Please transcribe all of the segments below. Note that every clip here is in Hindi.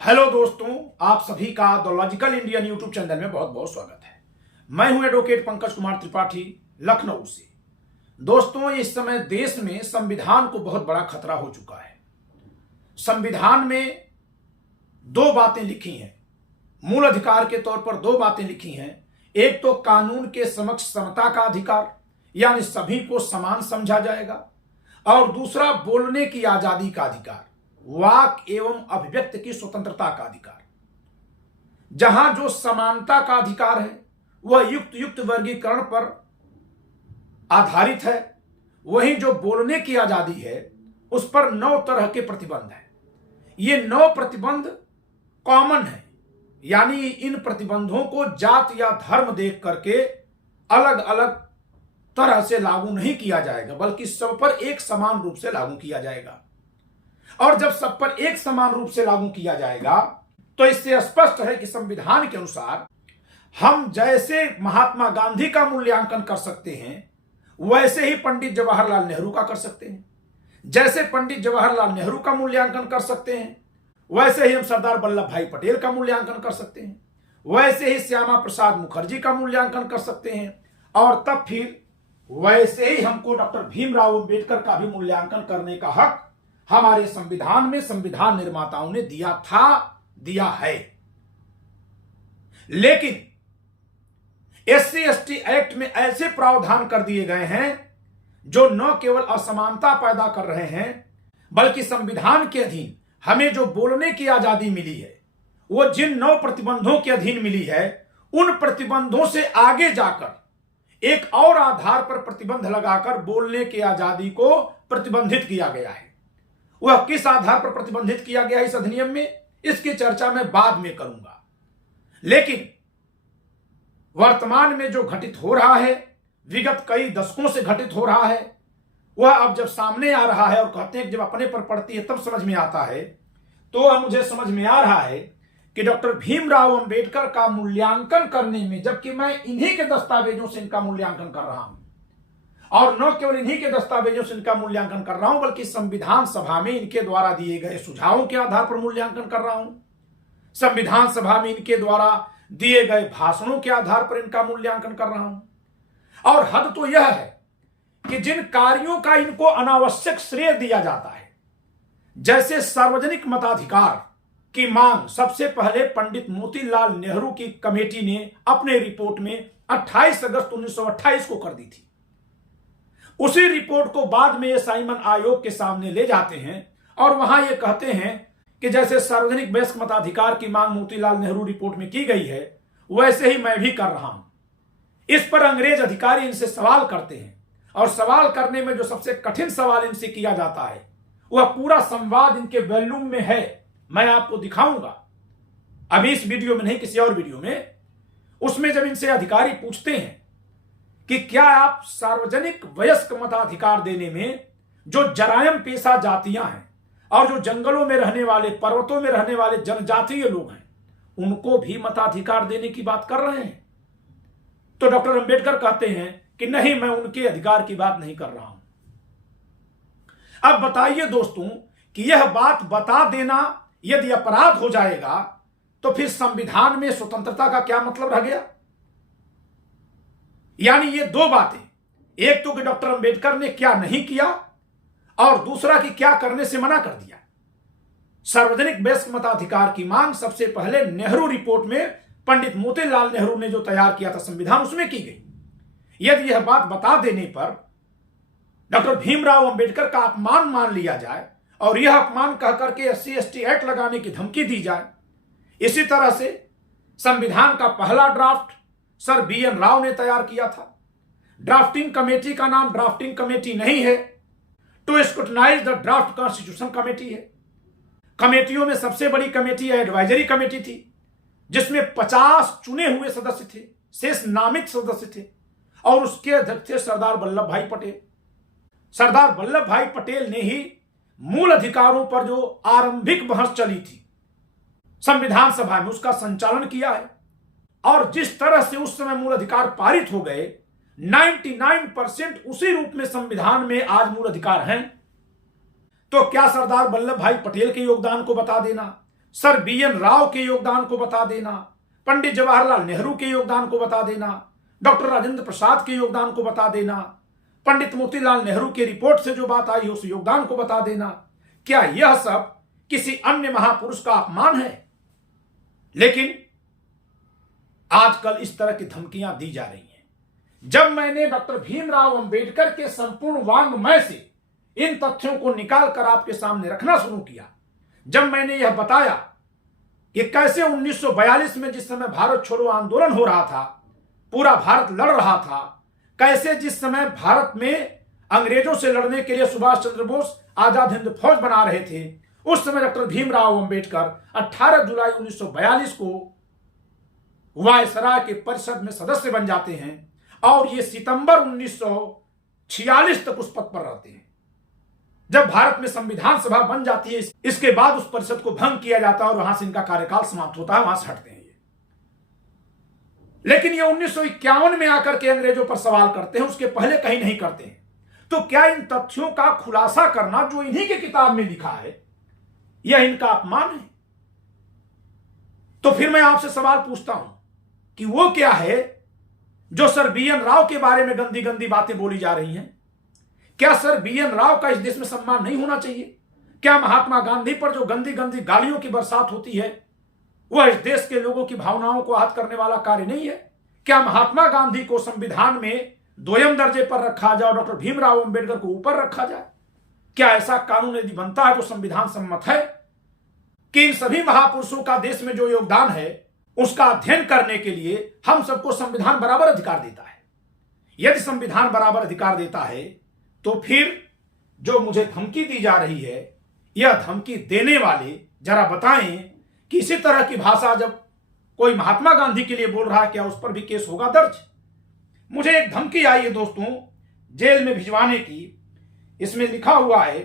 हेलो दोस्तों, आप सभी का the logical Indian YouTube channel में बहुत बहुत स्वागत है। मैं हूं एडवोकेट पंकज कुमार त्रिपाठी, लखनऊ से। दोस्तों, इस समय देश में संविधान को बहुत बड़ा खतरा हो चुका है। संविधान में दो बातें लिखी हैं, मूल अधिकार के तौर पर दो बातें लिखी हैं। एक तो कानून के समक्ष समता का अधिकार, यानी सभी को समान समझा जाएगा, और दूसरा बोलने की आजादी का अधिकार, वाक एवं अभिव्यक्ति की स्वतंत्रता का अधिकार। जहां जो समानता का अधिकार है वह युक्त युक्त वर्गीकरण पर आधारित है, वहीं जो बोलने की आजादी है उस पर 9 तरह के प्रतिबंध है। ये 9 प्रतिबंध कॉमन है, यानी इन प्रतिबंधों को जात या धर्म देख करके अलग अलग तरह से लागू नहीं किया जाएगा, बल्कि सब पर एक समान रूप से लागू किया जाएगा। और जब सब पर एक समान रूप से लागू किया जाएगा तो इससे स्पष्ट है कि संविधान के अनुसार हम जैसे महात्मा गांधी का मूल्यांकन कर सकते हैं वैसे ही पंडित जवाहरलाल नेहरू का कर सकते हैं। जैसे पंडित जवाहरलाल नेहरू का मूल्यांकन कर सकते हैं वैसे ही हम सरदार वल्लभ भाई पटेल का मूल्यांकन कर सकते हैं, वैसे ही श्यामा प्रसाद मुखर्जी का मूल्यांकन कर सकते हैं, और तब फिर वैसे ही हमको डॉक्टर भीमराव अंबेडकर का भी मूल्यांकन करने का हक हमारे संविधान में संविधान निर्माताओं ने दिया था, दिया है। लेकिन SC/ST एक्ट में ऐसे प्रावधान कर दिए गए हैं जो न केवल असमानता पैदा कर रहे हैं, बल्कि संविधान के अधीन हमें जो बोलने की आजादी मिली है वो जिन 9 प्रतिबंधों के अधीन मिली है, उन प्रतिबंधों से आगे जाकर एक और आधार पर प्रतिबंध लगाकर बोलने की आजादी को प्रतिबंधित किया गया है। वह किस आधार पर प्रतिबंधित किया गया इस अधिनियम में, इसकी चर्चा मैं बाद में करूंगा। लेकिन वर्तमान में जो घटित हो रहा है, विगत कई दशकों से घटित हो रहा है, वह अब जब सामने आ रहा है और कहते हैं कि जब अपने पर पड़ती है तब समझ में आता है, तो अब मुझे समझ में आ रहा है कि डॉक्टर भीमराव अंबेडकर का मूल्यांकन करने में, जबकि मैं इन्हीं के दस्तावेजों से इनका मूल्यांकन कर रहा हूं, और न केवल इन्हीं के दस्तावेजों से इनका मूल्यांकन कर रहा हूं, बल्कि संविधान सभा में इनके द्वारा दिए गए सुझावों के आधार पर मूल्यांकन कर रहा हूं, संविधान सभा में इनके द्वारा दिए गए भाषणों के आधार पर इनका मूल्यांकन कर रहा हूं। और हद तो यह है कि जिन कार्यों का इनको अनावश्यक श्रेय दिया जाता है, जैसे सार्वजनिक मताधिकार की मांग सबसे पहले पंडित मोतीलाल नेहरू की कमेटी ने अपने रिपोर्ट में 28 अगस्त 1928 को कर दी थी। उसी रिपोर्ट को बाद में ये साइमन आयोग के सामने ले जाते हैं और वहां ये कहते हैं कि जैसे सार्वजनिक वयस्क मताधिकार की मांग मोतीलाल नेहरू रिपोर्ट में की गई है, वैसे ही मैं भी कर रहा हूं। इस पर अंग्रेज अधिकारी इनसे सवाल करते हैं, और सवाल करने में जो सबसे कठिन सवाल इनसे किया जाता है वह पूरा संवाद इनके वॉल्यूम में है, मैं आपको दिखाऊंगा अभी इस वीडियो में नहीं, किसी और वीडियो में। उसमें जब इनसे अधिकारी पूछते हैं कि क्या आप सार्वजनिक वयस्क मताधिकार देने में जो जरायम पेशा जातियां हैं और जो जंगलों में रहने वाले, पर्वतों में रहने वाले जनजातीय लोग हैं, उनको भी मताधिकार देने की बात कर रहे हैं? तो डॉक्टर अंबेडकर कहते हैं कि नहीं, मैं उनके अधिकार की बात नहीं कर रहा हूं। अब बताइए दोस्तों कि यह बात बता देना यदि अपराध हो जाएगा तो फिर संविधान में स्वतंत्रता का क्या मतलब रह गया? यानी ये दो बातें, एक तो कि डॉक्टर अंबेडकर ने क्या नहीं किया, और दूसरा कि क्या करने से मना कर दिया। सार्वजनिक वयस्क मताधिकार की मांग सबसे पहले नेहरू रिपोर्ट में पंडित मोतीलाल नेहरू ने जो तैयार किया था संविधान, उसमें की गई। यदि यह बात बता देने पर डॉक्टर भीमराव अंबेडकर का अपमान मान लिया जाए और यह अपमान कह करके SC/ST एक्ट लगाने की धमकी दी जाए, इसी तरह से संविधान का पहला ड्राफ्ट सर BN राव ने तैयार किया था। ड्राफ्टिंग कमेटी का नाम ड्राफ्टिंग कमेटी नहीं है, to scrutinize the draft constitution committee है। कमेटियों में सबसे बड़ी कमेटी एडवाइजरी कमेटी थी, जिसमें 50 चुने हुए सदस्य थे, शेष नामित सदस्य थे, और उसके अध्यक्ष थे सरदार वल्लभ भाई पटेल। सरदार वल्लभ भाई पटेल ने ही मूल अधिकारों पर जो आरंभिक बहस चली थी संविधान सभा में, उसका संचालन किया है। और जिस तरह से उस समय मूल अधिकार पारित हो गए, 99% उसी रूप में संविधान में आज मूल अधिकार हैं। तो क्या सरदार वल्लभ भाई पटेल के योगदान को बता देना, सर BN राव के योगदान को बता देना, पंडित जवाहरलाल नेहरू के योगदान को बता देना, डॉक्टर राजेंद्र प्रसाद के योगदान को बता देना, पंडित मोतीलाल नेहरू की रिपोर्ट से जो बात आई उस योगदान को बता देना, क्या यह सब किसी अन्य महापुरुष का अपमान है? लेकिन आजकल इस तरह की धमकियां दी जा रही हैं। जब मैंने डॉक्टर भीमराव अंबेडकर के संपूर्ण वांग्मय से इन तथ्यों को निकाल कर आपके सामने रखना शुरू किया, जब मैंने यह बताया कि कैसे 1942 में जिस समय भारत छोड़ो आंदोलन हो रहा था, पूरा भारत लड़ रहा था, कैसे जिस समय भारत में अंग्रेजों से लड़ने के लिए सुभाष चंद्र बोस आजाद हिंद फौज बना रहे थे, उस समय डॉक्टर भीमराव अंबेडकर 18 जुलाई 1942 को वायसराय के परिषद में सदस्य बन जाते हैं और ये सितंबर 1946 तक उस पद पर रहते हैं। जब भारत में संविधान सभा बन जाती है, इसके बाद उस परिषद को भंग किया जाता है और वहां से इनका कार्यकाल समाप्त होता है, वहां से हटते हैं ये। लेकिन ये 1951 में आकर के अंग्रेजों पर सवाल करते हैं, उसके पहले कहीं नहीं करते हैं। तो क्या इन तथ्यों का खुलासा करना जो इन्हीं की किताब में लिखा है, यह इनका अपमान है? तो फिर मैं आपसे सवाल पूछता हूं कि वो क्या है जो सर BN राव के बारे में गंदी गंदी बातें बोली जा रही हैं? क्या सर BN राव का इस देश में सम्मान नहीं होना चाहिए? क्या महात्मा गांधी पर जो गंदी गंदी गालियों की बरसात होती है वह इस देश के लोगों की भावनाओं को आहत करने वाला कार्य नहीं है? क्या महात्मा गांधी को संविधान में 2ym दर्जे पर रखा जाए और डॉक्टर भीमराव अंबेडकर को ऊपर रखा जाए? क्या ऐसा कानून यदि बनता है तो संविधान सम्मत है कि इन सभी महापुरुषों का देश में जो योगदान है उसका अध्ययन करने के लिए हम सबको संविधान बराबर अधिकार देता है? यदि संविधान बराबर अधिकार देता है तो फिर जो मुझे धमकी दी जा रही है, यह धमकी देने वाले जरा बताएं कि इसी तरह की भाषा जब कोई महात्मा गांधी के लिए बोल रहा है, क्या उस पर भी केस होगा दर्ज? मुझे एक धमकी आई है दोस्तों जेल में भिजवाने की। इसमें लिखा हुआ है,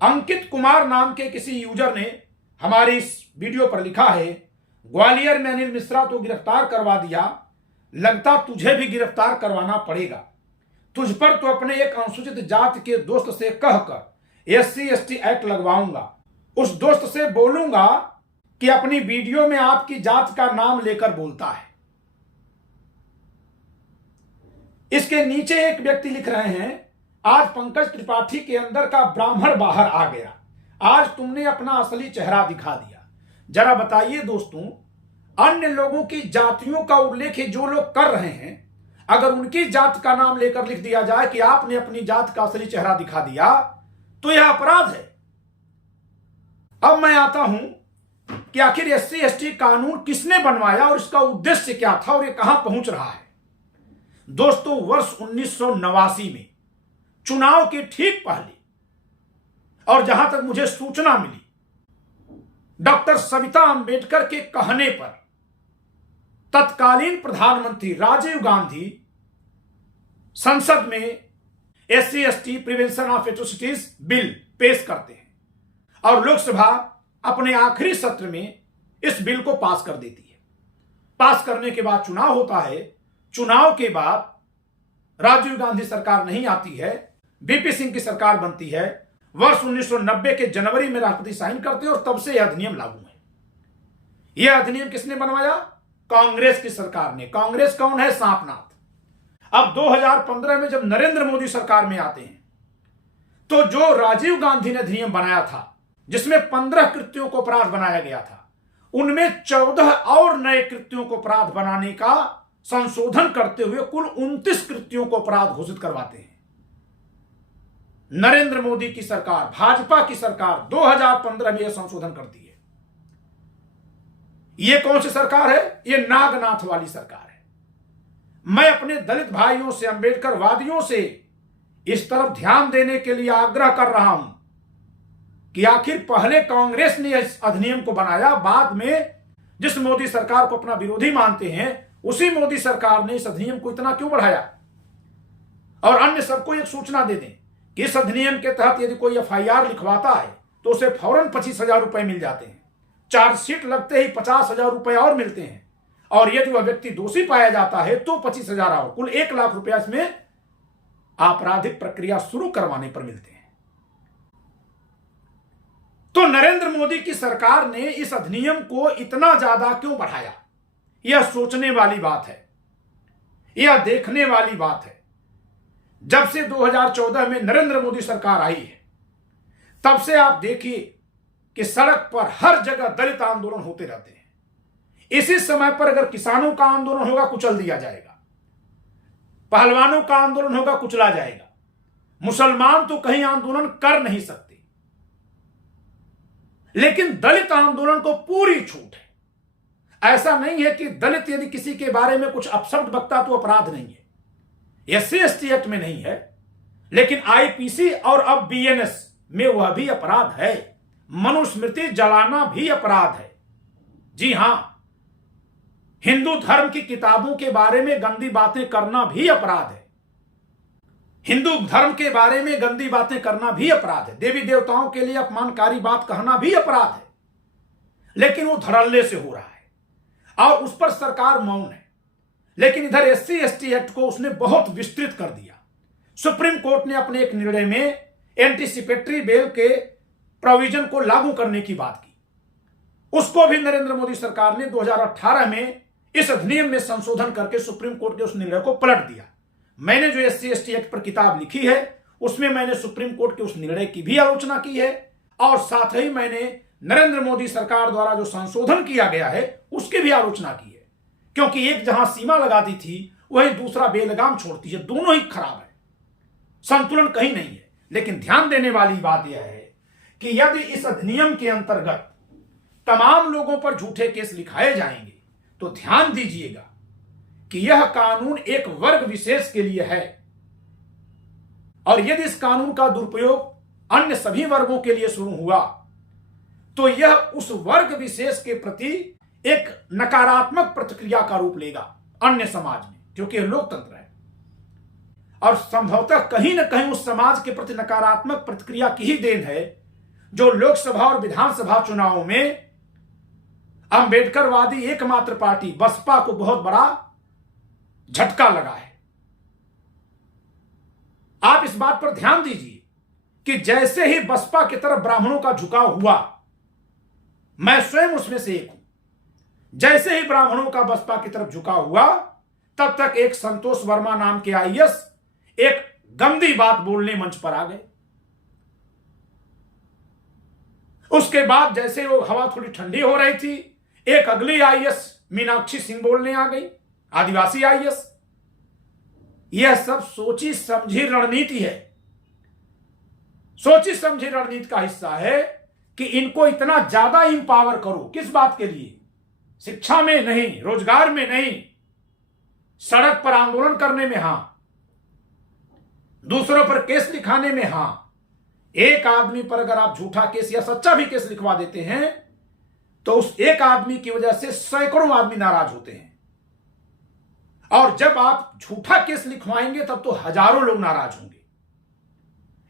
अंकित कुमार नाम के किसी यूजर ने हमारी इस वीडियो पर लिखा है, ग्वालियर में अनिल मिश्रा तो गिरफ्तार करवा दिया, लगता तुझे भी गिरफ्तार करवाना पड़ेगा। तुझ पर तो अपने एक अनुसूचित जाति के दोस्त से कहकर SC/ST एक्ट लगवाऊंगा। उस दोस्त से बोलूंगा कि अपनी वीडियो में आपकी जात का नाम लेकर बोलता है। इसके नीचे एक व्यक्ति लिख रहे हैं, आज पंकज त्रिपाठी के अंदर का ब्राह्मण बाहर आ गया, आज तुमने अपना असली चेहरा दिखा दिया। जरा बताइए दोस्तों, अन्य लोगों की जातियों का उल्लेख जो लोग कर रहे हैं, अगर उनकी जात का नाम लेकर लिख दिया जाए कि आपने अपनी जात का असली चेहरा दिखा दिया तो यह अपराध है। अब मैं आता हूं कि आखिर SC/ST कानून किसने बनवाया और इसका उद्देश्य क्या था और यह कहां पहुंच रहा है। दोस्तों, वर्ष 1989 में चुनाव के ठीक पहले और जहां तक मुझे सूचना मिली, डॉक्टर सविता अंबेडकर के कहने पर तत्कालीन प्रधानमंत्री राजीव गांधी संसद में SC/ST prevention of atrocities bill पेश करते हैं और लोकसभा अपने आखिरी सत्र में इस बिल को पास कर देती है। पास करने के बाद चुनाव होता है। चुनाव के बाद राजीव गांधी सरकार नहीं आती है, VP सिंह की सरकार बनती है। वर्ष 1990 के जनवरी में राष्ट्रपति साइन करते हैं और तब से यह अधिनियम लागू है। यह अधिनियम किसने बनवाया? कांग्रेस की सरकार ने। कांग्रेस कौन है? सांपनाथ। अब 2015 में जब नरेंद्र मोदी सरकार में आते हैं तो जो राजीव गांधी ने अधिनियम बनाया था जिसमें 15 कृत्यों को अपराध बनाया गया था, उनमें 14 और नए कृत्यों को अपराध बनाने का संशोधन करते हुए कुल 29 कृत्यों को अपराध घोषित करवाते हैं। नरेंद्र मोदी की सरकार, भाजपा की सरकार 2015 में यह संशोधन करती है। यह कौन सी सरकार है? यह नागनाथ वाली सरकार है। मैं अपने दलित भाइयों से, अंबेडकर वादियों से इस तरफ ध्यान देने के लिए आग्रह कर रहा हूं कि आखिर पहले कांग्रेस ने इस अधिनियम को बनाया, बाद में जिस मोदी सरकार को अपना विरोधी मानते हैं उसी मोदी सरकार ने इस अधिनियम को इतना क्यों बढ़ाया। और अन्य सबको एक सूचना दे दें कि इस अधिनियम के तहत यदि कोई FIR लिखवाता है तो उसे फौरन 25,000 रुपए मिल जाते हैं। चार्जशीट लगते ही 50,000 रुपए और मिलते हैं और यदि वह व्यक्ति दोषी पाया जाता है तो 25,000 और कुल 1 लाख रुपया इसमें आपराधिक प्रक्रिया शुरू करवाने पर मिलते हैं। तो नरेंद्र मोदी की सरकार ने इस अधिनियम को इतना ज्यादा क्यों बढ़ाया? यह सोचने वाली बात है, यह देखने वाली बात है। जब से 2014 में नरेंद्र मोदी सरकार आई है, तब से आप देखिए कि सड़क पर हर जगह दलित आंदोलन होते रहते हैं। इसी समय पर अगर किसानों का आंदोलन होगा, कुचल दिया जाएगा, पहलवानों का आंदोलन होगा, कुचला जाएगा। मुसलमान तो कहीं आंदोलन कर नहीं सकते, लेकिन दलित आंदोलन को पूरी छूट है। ऐसा नहीं है कि दलित यदि किसी के बारे में कुछ अपशब्द बकता तो अपराध नहीं है, SC/ST एक्ट में नहीं है, लेकिन IPC और अब BNS में वह भी अपराध है। मनुस्मृति जलाना भी अपराध है। जी हां, हिंदू धर्म की किताबों के बारे में गंदी बातें करना भी अपराध है। हिंदू धर्म के बारे में गंदी बातें करना भी अपराध है। देवी देवताओं के लिए अपमानकारी बात कहना भी अपराध है, लेकिन वो धड़ल्ले से हो रहा है और उस पर सरकार मौन है। लेकिन इधर SC/ST एक्ट को उसने बहुत विस्तृत कर दिया। सुप्रीम कोर्ट ने अपने एक निर्णय में एंटीसिपेटरी बेल के प्रोविजन को लागू करने की बात की। उसको भी नरेंद्र मोदी सरकार ने 2018 में इस अधिनियम में संशोधन करके सुप्रीम कोर्ट के उस निर्णय को पलट दिया। मैंने जो SC/ST एक्ट पर किताब लिखी है, उसमें मैंने सुप्रीम कोर्ट के उस निर्णय की भी आलोचना की है और साथ ही मैंने नरेंद्र मोदी सरकार द्वारा जो संशोधन किया गया है उसकी भी आलोचना की है। क्योंकि एक जहां सीमा लगाती थी, वहीं दूसरा बेलगाम छोड़ती है। दोनों ही खराब है, संतुलन कहीं नहीं है। लेकिन ध्यान देने वाली बात यह है कि यदि इस अधिनियम के अंतर्गत तमाम लोगों पर झूठे केस लिखाए जाएंगे, तो ध्यान दीजिएगा कि यह कानून एक वर्ग विशेष के लिए है, और यदि इस कानून का दुरुपयोग अन्य सभी वर्गों के लिए शुरू हुआ, तो यह उस वर्ग विशेष के प्रति एक नकारात्मक प्रतिक्रिया का रूप लेगा अन्य समाज में, क्योंकि यह लोकतंत्र है। और संभवतः कहीं ना कहीं उस समाज के प्रति नकारात्मक प्रतिक्रिया की ही देन है जो लोकसभा और विधानसभा चुनावों में अंबेडकरवादी एकमात्र पार्टी बसपा को बहुत बड़ा झटका लगा है। आप इस बात पर ध्यान दीजिए कि जैसे ही बसपा की तरफ ब्राह्मणों का झुकाव हुआ, मैं स्वयं उसमें से एक हूं, जैसे ही ब्राह्मणों का बसपा की तरफ झुकाव हुआ, तब तक एक संतोष वर्मा नाम के IAS एक गंदी बात बोलने मंच पर आ गए। उसके बाद जैसे वो हवा थोड़ी ठंडी हो रही थी, एक अगली IAS मीनाक्षी सिंह बोलने आ गई, आदिवासी IAS। यह सब सोची समझी रणनीति है। सोची समझी रणनीति का हिस्सा है कि इनको इतना ज्यादा इंपावर करो। किस बात के लिए? शिक्षा में नहीं, रोजगार में नहीं, सड़क पर आंदोलन करने में हां, दूसरों पर केस लिखाने में हां। एक आदमी पर अगर आप झूठा केस या सच्चा भी केस लिखवा देते हैं, तो उस एक आदमी की वजह से सैकड़ों आदमी नाराज होते हैं। और जब आप झूठा केस लिखवाएंगे, तब तो हजारों लोग नाराज होंगे।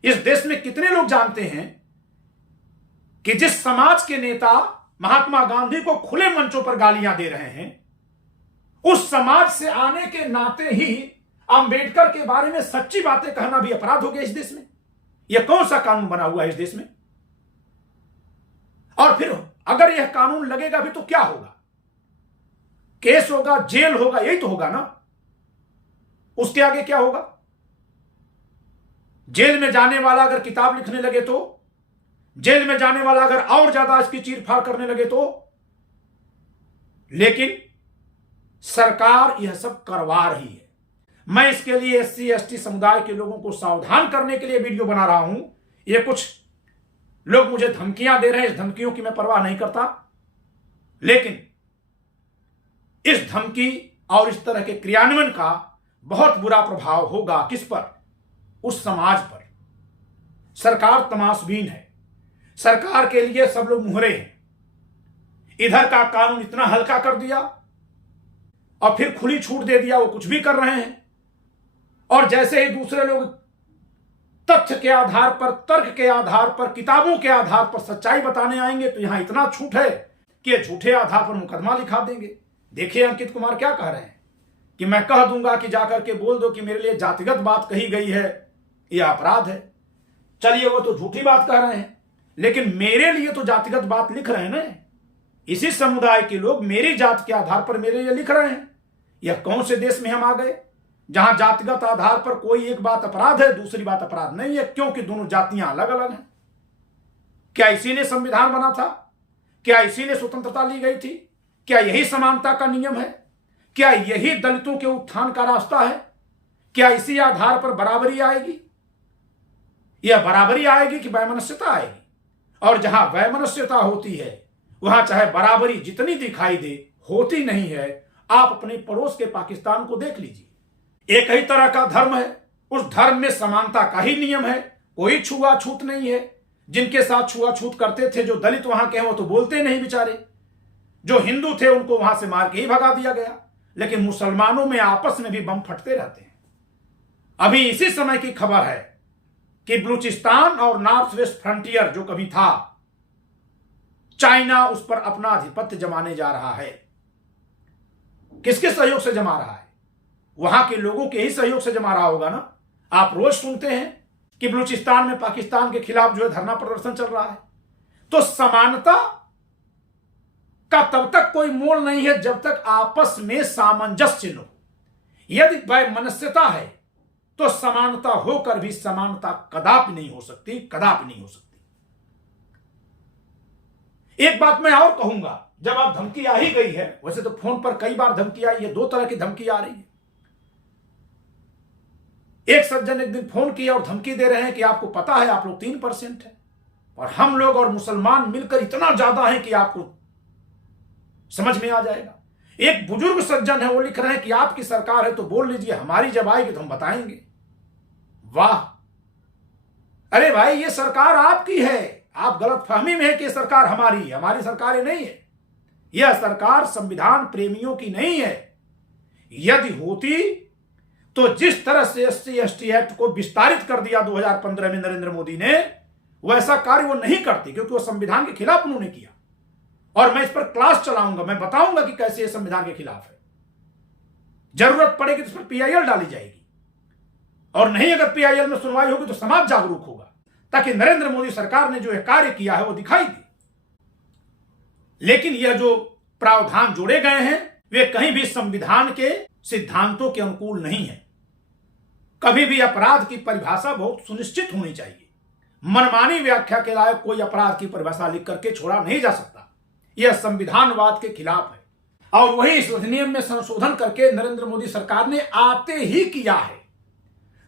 इस देश में कितने लोग जानते हैं कि जिस समाज के नेता महात्मा गांधी को खुले मंचों पर गालियां दे रहे हैं, उस समाज से आने के नाते ही अंबेडकर के बारे में सच्ची बातें कहना भी अपराध हो गया इस देश में। यह कौन सा कानून बना हुआ है इस देश में? और फिर अगर यह कानून लगेगा भी तो क्या होगा? केस होगा, जेल होगा, यही तो होगा ना। उसके आगे क्या होगा? जेल में जाने वाला अगर किताब लिखने लगे तो, जेल में जाने वाला अगर और ज्यादा इसकी चीरफाड़ करने लगे तो। लेकिन सरकार यह सब करवा रही है। मैं इसके लिए SC/ST समुदाय के लोगों को सावधान करने के लिए वीडियो बना रहा हूं। ये कुछ लोग मुझे धमकियां दे रहे हैं, इस धमकियों की मैं परवाह नहीं करता, लेकिन इस धमकी और इस तरह के क्रियान्वयन का बहुत बुरा प्रभाव होगा किस पर? उस समाज पर। सरकार तमाशबीन है, सरकार के लिए सब लोग मुहरे हैं। इधर का कानून इतना हल्का कर दिया और फिर खुली छूट दे दिया, वो कुछ भी कर रहे हैं। और जैसे ही दूसरे लोग तथ्य के आधार पर, तर्क के आधार पर, किताबों के आधार पर सच्चाई बताने आएंगे, तो यहां इतना छूट है कि झूठे आधार पर मुकदमा लिखा देंगे। देखिए अंकित कुमार क्या कह रहे हैं कि मैं कह दूंगा कि जाकर के बोल दो कि मेरे लिए जातिगत बात कही गई है, यह अपराध है। चलिए, वो तो झूठी बात कह रहे हैं, लेकिन मेरे लिए तो जातिगत बात लिख रहे हैं ना, इसी समुदाय के लोग मेरी जात के आधार पर मेरे लिए लिख रहे हैं। यह कौन से देश में हम आ गए जहां जातिगत आधार पर कोई एक बात अपराध है, दूसरी बात अपराध नहीं है, क्योंकि दोनों जातियां अलग अलग हैं। क्या इसीलिए संविधान बना था? क्या इसीलिए स्वतंत्रता ली गई थी? क्या यही समानता का नियम है? क्या यही दलितों के उत्थान का रास्ता है? क्या इसी आधार पर बराबरी आएगी? यह बराबरी आएगी कि वैमनस्यता आएगी? और जहां वैमनस्यता होती है वहां चाहे बराबरी जितनी दिखाई दे, होती नहीं है। आप अपने पड़ोस के पाकिस्तान को देख लीजिए, एक ही तरह का धर्म है, उस धर्म में समानता का ही नियम है, कोई छुआछूत नहीं है। जिनके साथ छुआछूत करते थे जो दलित वहां के हैं वो तो बोलते नहीं बेचारे, जो हिंदू थे उनको वहां से मार के ही भगा दिया गया। लेकिन मुसलमानों में आपस में भी बम फटते रहते हैं। अभी इसी समय की खबर है कि बलूचिस्तान और नॉर्थ वेस्ट फ्रंटियर जो कभी था, चाइना उस पर अपना आधिपत्य जमाने जा रहा है। किसके सहयोग से जमा रहा है? वहां के लोगों के ही सहयोग से जमा रहा होगा ना। आप रोज सुनते हैं कि बलूचिस्तान में पाकिस्तान के खिलाफ जो है धरना प्रदर्शन चल रहा है। तो समानता का तब तक कोई मोल नहीं है जब तक आपस में सामंजस्य न हो। यदि वैमनस्यता है तो समानता होकर भी समानता कदापि नहीं हो सकती, कदापि नहीं हो सकती। एक बात मैं और कहूंगा, जब आप धमकी आ ही गई है, वैसे तो फोन पर कई बार धमकी आई है, दो तरह की धमकी आ रही है। एक सज्जन एक दिन फोन किया और धमकी दे रहे हैं कि आपको पता है आप लोग 3% है और हम लोग और मुसलमान मिलकर इतना ज्यादा है कि आपको समझ में आ जाएगा। एक बुजुर्ग सज्जन है, वो लिख रहे हैं कि आपकी सरकार है तो बोल लीजिए, हमारी जब आएगी तो हम बताएंगे। वाह, अरे भाई ये सरकार आपकी है, आप गलतफहमी में है कि सरकार हमारी है। हमारी सरकार ये नहीं है, यह सरकार संविधान प्रेमियों की नहीं है। यदि होती तो जिस तरह से SC/ST एक्ट को विस्तारित कर दिया 2015 में नरेंद्र मोदी ने, वैसा कार्य वो नहीं करते, क्योंकि वो संविधान के खिलाफ उन्होंने किया। और मैं इस पर क्लास चलाऊंगा, मैं बताऊंगा कि कैसे ये संविधान के खिलाफ है। जरूरत पड़ेगी तो इस पर PIL डाली जाएगी, और नहीं अगर PIL में सुनवाई होगी तो समाज जागरूक होगा, ताकि नरेंद्र मोदी सरकार ने जो कार्य किया है वो दिखाई दे। लेकिन यह जो प्रावधान जोड़े गए हैं वे कहीं भी संविधान के सिद्धांतों के अनुकूल नहीं है। कभी भी अपराध की परिभाषा बहुत सुनिश्चित होनी चाहिए। मनमानी व्याख्या के लायक कोई अपराध की परिभाषा लिख करके छोड़ा नहीं जा सकता। यह संविधानवाद के खिलाफ है और वही इस अधिनियम में संशोधन करके नरेंद्र मोदी सरकार ने आते ही किया है।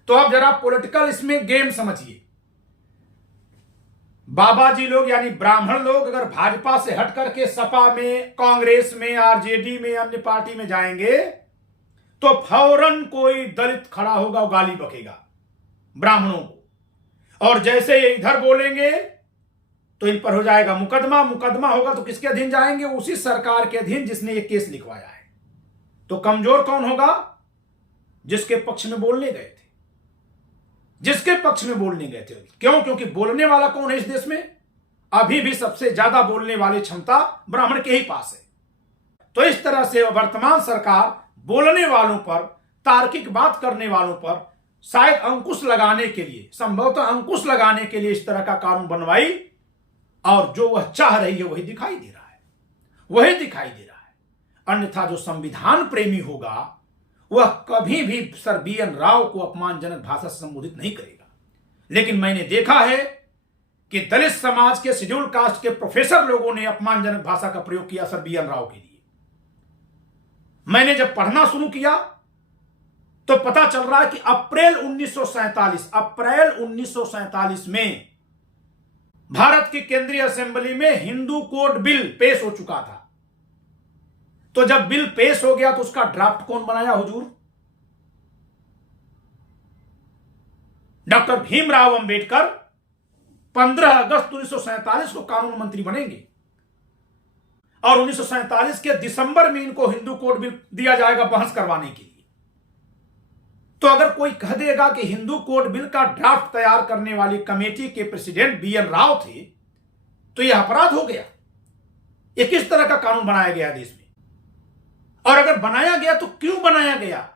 तो अब जरा पॉलिटिकल इसमें गेम समझिए। बाबा जी लोग यानी ब्राह्मण लोग अगर भाजपा से हट करके सपा में, कांग्रेस में, RJD में, अन्य पार्टी में जाएंगे तो फौरन कोई दलित खड़ा होगा और गाली बकेगा ब्राह्मणों को, और जैसे ये इधर बोलेंगे तो इन पर हो जाएगा मुकदमा। मुकदमा होगा तो किसके अधीन जाएंगे? उसी सरकार के अधीन जिसने ये केस लिखवाया है। तो कमजोर कौन होगा? जिसके पक्ष में बोलने गए थे, जिसके पक्ष में बोलने गए थे। क्यों? क्योंकि बोलने वाला कौन है इस देश में? अभी भी सबसे ज्यादा बोलने वाली क्षमता ब्राह्मण के ही पास है। तो इस तरह से वर्तमान सरकार बोलने वालों पर, तार्किक बात करने वालों पर शायद अंकुश लगाने के लिए, संभवतः अंकुश लगाने के लिए इस तरह का कानून बनवाई, और जो वह चाह रही है वही दिखाई दे रहा है, वही दिखाई दे रहा है। अन्यथा जो संविधान प्रेमी होगा वह कभी भी सर BN राव को अपमानजनक भाषा से संबोधित नहीं करेगा। लेकिन मैंने देखा है कि दलित समाज के शेड्यूल कास्ट के प्रोफेसर लोगों ने अपमानजनक भाषा का प्रयोग किया सर BN राव के लिए। मैंने जब पढ़ना शुरू किया तो पता चल रहा है कि अप्रैल 1947 में भारत की केंद्रीय असेंबली में हिंदू कोड बिल पेश हो चुका था। तो जब बिल पेश हो गया तो उसका ड्राफ्ट कौन बनाया हुजूर? डॉक्टर भीमराव अंबेडकर 15 अगस्त 1947 को कानून मंत्री बनेंगे और 1947 के दिसंबर में इनको हिंदू कोड बिल दिया जाएगा बहस करवाने के लिए। तो अगर कोई कह देगा कि हिंदू कोड बिल का ड्राफ्ट तैयार करने वाली कमेटी के प्रेसिडेंट BN राव थे तो यह अपराध हो गया। यह किस तरह का कानून बनाया गया देश में? और अगर बनाया गया तो क्यों बनाया गया?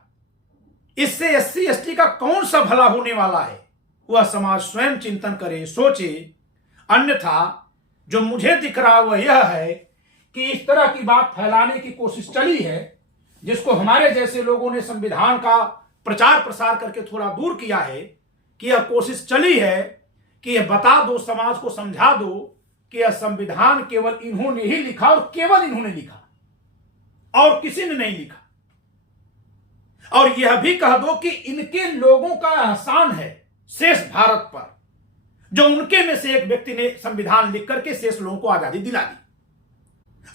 इससे SC/ST का कौन सा भला होने वाला है? वह समाज स्वयं चिंतन करे, सोचे अन्यथा जो मुझे दिख रहा वह यह है कि इस तरह की बात फैलाने की कोशिश चली है, जिसको हमारे जैसे लोगों ने संविधान का प्रचार प्रसार करके थोड़ा दूर किया है, कि यह कोशिश चली है कि यह बता दो, समाज को समझा दो कि यह संविधान केवल इन्होंने ही लिखा और केवल इन्होंने लिखा और किसी ने नहीं लिखा। और यह भी कह दो कि इनके लोगों का एहसान है शेष भारत पर, जो उनके में से एक व्यक्ति ने संविधान लिख करके शेष लोगों को आजादी दिला दी।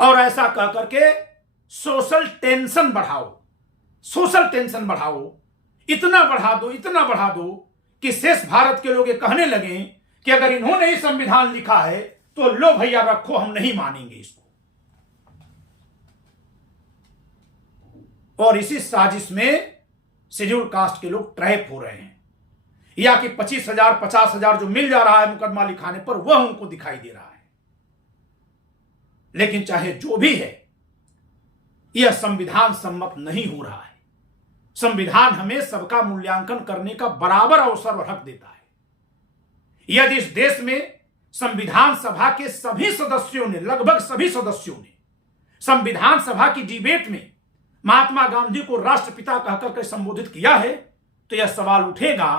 और ऐसा कह करके सोशल टेंशन बढ़ाओ, सोशल टेंशन बढ़ाओ, इतना बढ़ा दो कि शेष भारत के लोग ये कहने लगे कि अगर इन्होंने ही संविधान लिखा है तो लो भैया रखो, हम नहीं मानेंगे इसको। और इसी साजिश में शेड्यूल कास्ट के लोग ट्रैप हो रहे हैं, या कि 25,000 50,000 जो मिल जा रहा है मुकदमा लिखाने पर, वह उनको दिखाई दे रहा है। लेकिन चाहे जो भी है, यह संविधान सम्मत नहीं हो रहा है। संविधान हमें सबका मूल्यांकन करने का बराबर अवसर और हक देता है। यदि इस देश में संविधान सभा के सभी सदस्यों ने, लगभग सभी सदस्यों ने संविधान सभा की डिबेट में महात्मा गांधी को राष्ट्रपिता कहकर के संबोधित किया है, तो यह सवाल उठेगा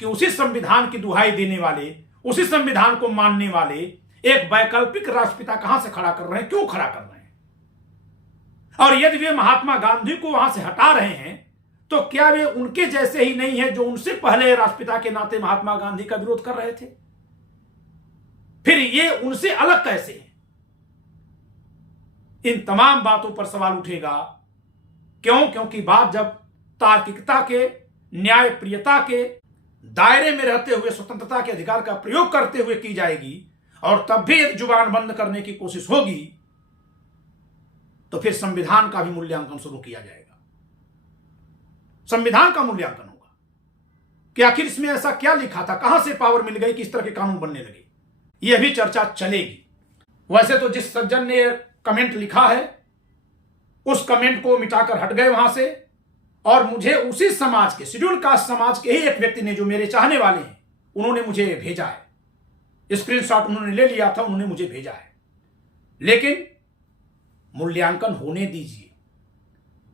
कि उसी संविधान की दुहाई देने वाले, उसी संविधान को मानने वाले एक वैकल्पिक राष्ट्रपिता कहां से खड़ा कर रहे हैं, क्यों खड़ा कर रहे हैं? और यदि वे महात्मा गांधी को वहां से हटा रहे हैं, तो क्या वे उनके जैसे ही नहीं है जो उनसे पहले राष्ट्रपिता के नाते महात्मा गांधी का विरोध कर रहे थे? फिर ये उनसे अलग कैसे है? इन तमाम बातों पर सवाल उठेगा। क्यों? क्योंकि बात जब तार्किकता के, न्यायप्रियता के दायरे में रहते हुए स्वतंत्रता के अधिकार का प्रयोग करते हुए की जाएगी, और तब भी यदि जुबान बंद करने की कोशिश होगी, तो फिर संविधान का भी मूल्यांकन शुरू किया जाएगा। संविधान का मूल्यांकन होगा कि आखिर इसमें ऐसा क्या लिखा था, कहां से पावर मिल गई कि इस तरह के कानून बनने लगे। यह भी चर्चा चलेगी। वैसे तो जिस सज्जन ने कमेंट लिखा है, उस कमेंट को मिटाकर हट गए वहां से, और मुझे उसी समाज के, शेड्यूल कास्ट समाज के ही एक व्यक्ति ने, जो मेरे चाहने वाले हैं, उन्होंने मुझे भेजा है। स्क्रीनशॉट उन्होंने ले लिया था, उन्होंने मुझे भेजा है। लेकिन मूल्यांकन होने दीजिए,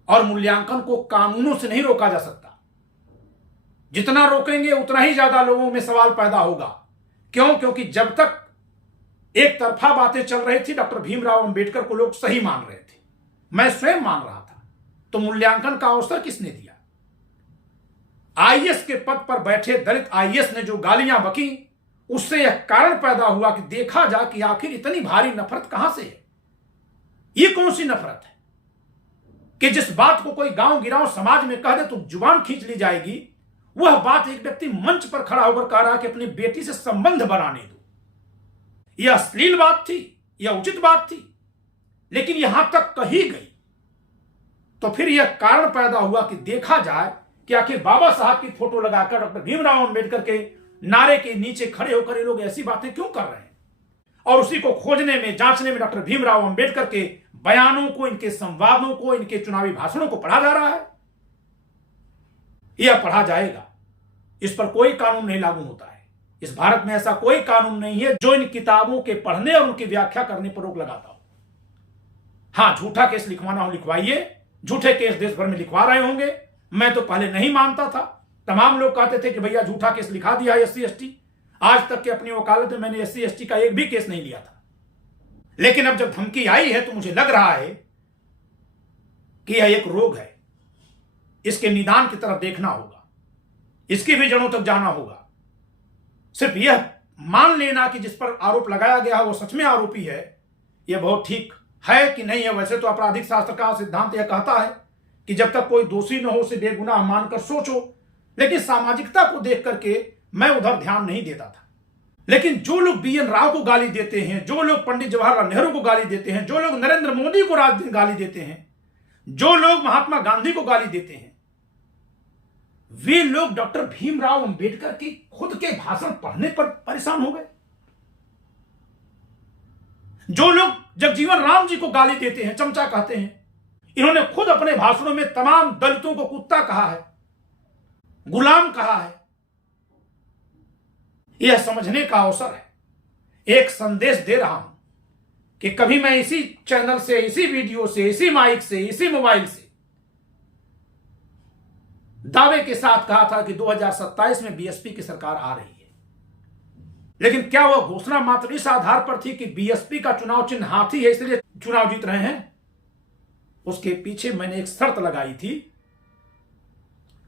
और मूल्यांकन को कानूनों से नहीं रोका जा सकता। जितना रोकेंगे उतना ही ज्यादा लोगों में सवाल पैदा होगा। क्यों? क्योंकि जब तक एक तरफा बातें चल रही थी, डॉक्टर भीमराव अंबेडकर को लोग सही मान रहे थे, मैं स्वयं मान रहा था, तो मूल्यांकन का अवसर किसने दिया? आईएएस के पद पर बैठे दलित आईएएस ने जो गालियां बकी, उससे यह कारण पैदा हुआ कि देखा जा कि आखिर इतनी भारी नफरत कहां से है। ये कौन सी नफरत है कि जिस बात को कोई गांव गिराव समाज में कह दे तो जुबान खींच ली जाएगी? वह बात एक व्यक्ति मंच पर खड़ा होकर कह रहा है कि अपनी बेटी से संबंध बनाने दो। यह अश्लील बात थी, यह उचित बात थी, लेकिन यहां तक कही गई, तो फिर यह कारण पैदा हुआ कि देखा जाए कि आखिर बाबा साहब की फोटो लगाकर डॉक्टर भीमराव अंबेडकर के नारे के नीचे खड़े होकर ये लोग ऐसी बातें क्यों कर रहे हैं। और उसी को खोजने में, जांचने में डॉक्टर भीमराव अंबेडकर के बयानों को, इनके संवादों को, इनके चुनावी भाषणों को पढ़ा जा रहा है। यह पढ़ा जाएगा, इस पर कोई कानून नहीं लागू होता है। इस भारत में ऐसा कोई कानून नहीं है जो इन किताबों के पढ़ने और उनकी व्याख्या करने पर रोक लगाता हो। हां, झूठा केस लिखवाना हो लिखवाइए, झूठे केस देश भर में लिखवा रहे होंगे। मैं तो पहले नहीं मानता था, तमाम लोग कहते थे कि भैया झूठा केस लिखा दिया SC ST। आज तक के अपनी वकालत में मैंने SC ST का एक भी केस नहीं लिया था, लेकिन अब जब धमकी आई है तो मुझे लग रहा है कि यह एक रोग है। इसके निदान की तरफ देखना होगा, इसकी भी जड़ों तक जाना होगा। सिर्फ यह मान लेना कि जिस पर आरोप लगाया गया है वो सच में आरोपी है, यह बहुत ठीक है कि नहीं है। वैसे तो आपराधिक शास्त्र का सिद्धांत यह कहता है कि जब तक कोई दोषी न हो उसे बेगुनाह मानकर सोचो, लेकिन सामाजिकता को देख करके मैं उधर ध्यान नहीं देता था। लेकिन जो लोग BN राव को गाली देते हैं, जो लोग पंडित जवाहरलाल नेहरू को गाली देते हैं, जो लोग नरेंद्र मोदी को गाली देते हैं, जो लोग महात्मा गांधी को गाली देते हैं, वे लोग डॉक्टर भीमराव अंबेडकर की खुद के भाषण पढ़ने पर परेशान हो गए। जो लोग जगजीवन राम जी को गाली देते हैं, चमचा कहते हैं, इन्होंने खुद अपने भाषणों में तमाम दलितों को कुत्ता कहा है, गुलाम कहा है। यह समझने का अवसर है। एक संदेश दे रहा हूं कि कभी मैं इसी चैनल से, इसी वीडियो से, इसी माइक से, इसी मोबाइल से दावे के साथ कहा था कि 2027 में बीएसपी की सरकार आ रही है, लेकिन क्या वह घोषणा मात्र इस आधार पर थी कि बीएसपी का चुनाव चिन्ह हाथी है इसलिए चुनाव जीत रहे हैं? उसके पीछे मैंने एक शर्त लगाई थी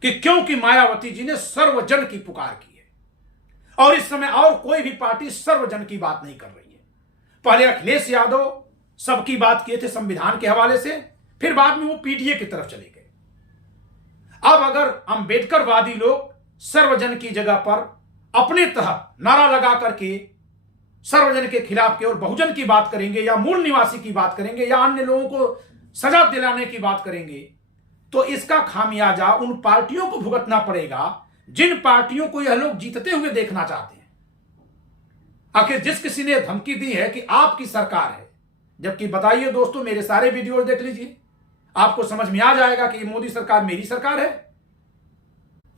कि क्योंकि मायावती जी ने सर्वजन की पुकार की है और इस समय और कोई भी पार्टी सर्वजन की बात नहीं कर रही है। पहले अखिलेश यादव सबकी बात किए थे संविधान के हवाले से, फिर बाद में वो पीडीए की तरफ चले गए। अब अगर अंबेडकरवादी लोग सर्वजन की जगह पर अपने तहत नारा लगा करके सर्वजन के खिलाफ के और बहुजन की बात करेंगे या मूल निवासी की बात करेंगे या अन्य लोगों को सजा दिलाने की बात करेंगे, तो इसका खामियाजा उन पार्टियों को भुगतना पड़ेगा जिन पार्टियों को यह लोग जीतते हुए देखना चाहते हैं। आखिर जिस किसी ने धमकी दी है कि आपकी सरकार है, जबकि बताइए दोस्तों, मेरे सारे वीडियो देख लीजिए, आपको समझ में आ जाएगा कि मोदी सरकार मेरी सरकार है।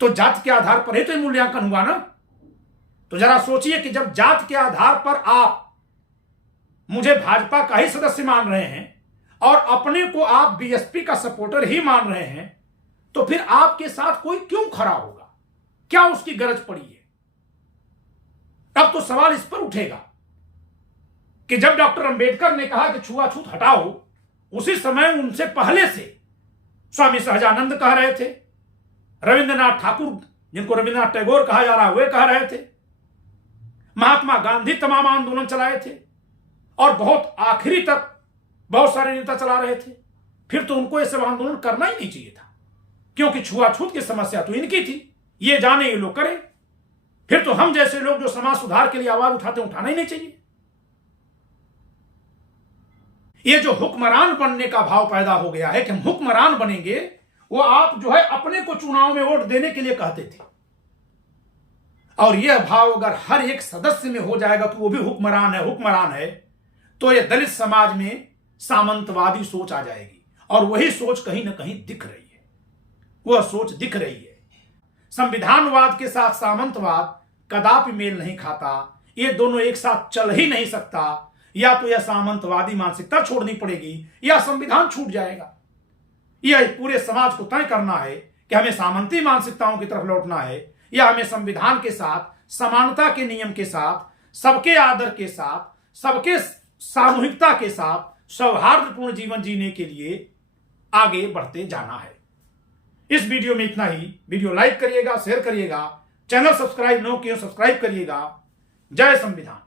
तो जात के आधार पर ही तो मूल्यांकन हुआ ना। तो जरा सोचिए कि जब जात के आधार पर आप मुझे भाजपा का ही सदस्य मान रहे हैं और अपने को आप बीएसपी का सपोर्टर ही मान रहे हैं, तो फिर आपके साथ कोई क्यों खड़ा होगा? क्या उसकी गरज पड़ी है? अब तो सवाल इस पर उठेगा कि जब डॉक्टर अंबेडकर ने कहा कि छुआछूत हटाओ, उसी समय उनसे पहले से स्वामी सहजानंद कह रहे थे, रविंद्रनाथ ठाकुर जिनको रविंद्रनाथ टैगोर कहा जा रहा है वे कह रहे थे, महात्मा गांधी तमाम आंदोलन चलाए थे और बहुत आखिरी तक बहुत सारे नेता चला रहे थे। फिर तो उनको यह सब आंदोलन करना ही नहीं चाहिए था, क्योंकि छुआछूत की समस्या तो इनकी थी, ये जाने ये लोग करें। फिर तो हम जैसे लोग जो समाज सुधार के लिए आवाज उठाते उठाना ही नहीं चाहिए। ये जो हुक्मरान बनने का भाव पैदा हो गया है कि हम हुक्मरान बनेंगे, वो आप जो है अपने को चुनाव में वोट देने के लिए कहते थे, और यह भाव अगर हर एक सदस्य में हो जाएगा तो वो भी हुक्मरान है, हुक्मरान है, तो यह दलित समाज में सामंतवादी सोच आ जाएगी। और वही सोच कहीं ना कहीं दिख रही है, वह सोच दिख रही है। संविधानवाद के साथ सामंतवाद कदापि मेल नहीं खाता, ये दोनों एक साथ चल ही नहीं सकता। या तो यह सामंतवादी मानसिकता छोड़नी पड़ेगी या संविधान छूट जाएगा। यह पूरे समाज को तय करना है कि हमें सामंती मानसिकताओं की तरफ लौटना है या हमें संविधान के साथ, समानता के नियम के साथ, सबके आदर के साथ, सबके सामूहिकता के साथ सौहार्दपूर्ण जीवन जीने के लिए आगे बढ़ते जाना है। इस वीडियो में इतना ही। वीडियो लाइक करिएगा, शेयर करिएगा, चैनल सब्सक्राइब न किए सब्सक्राइब करिएगा। जय संविधान।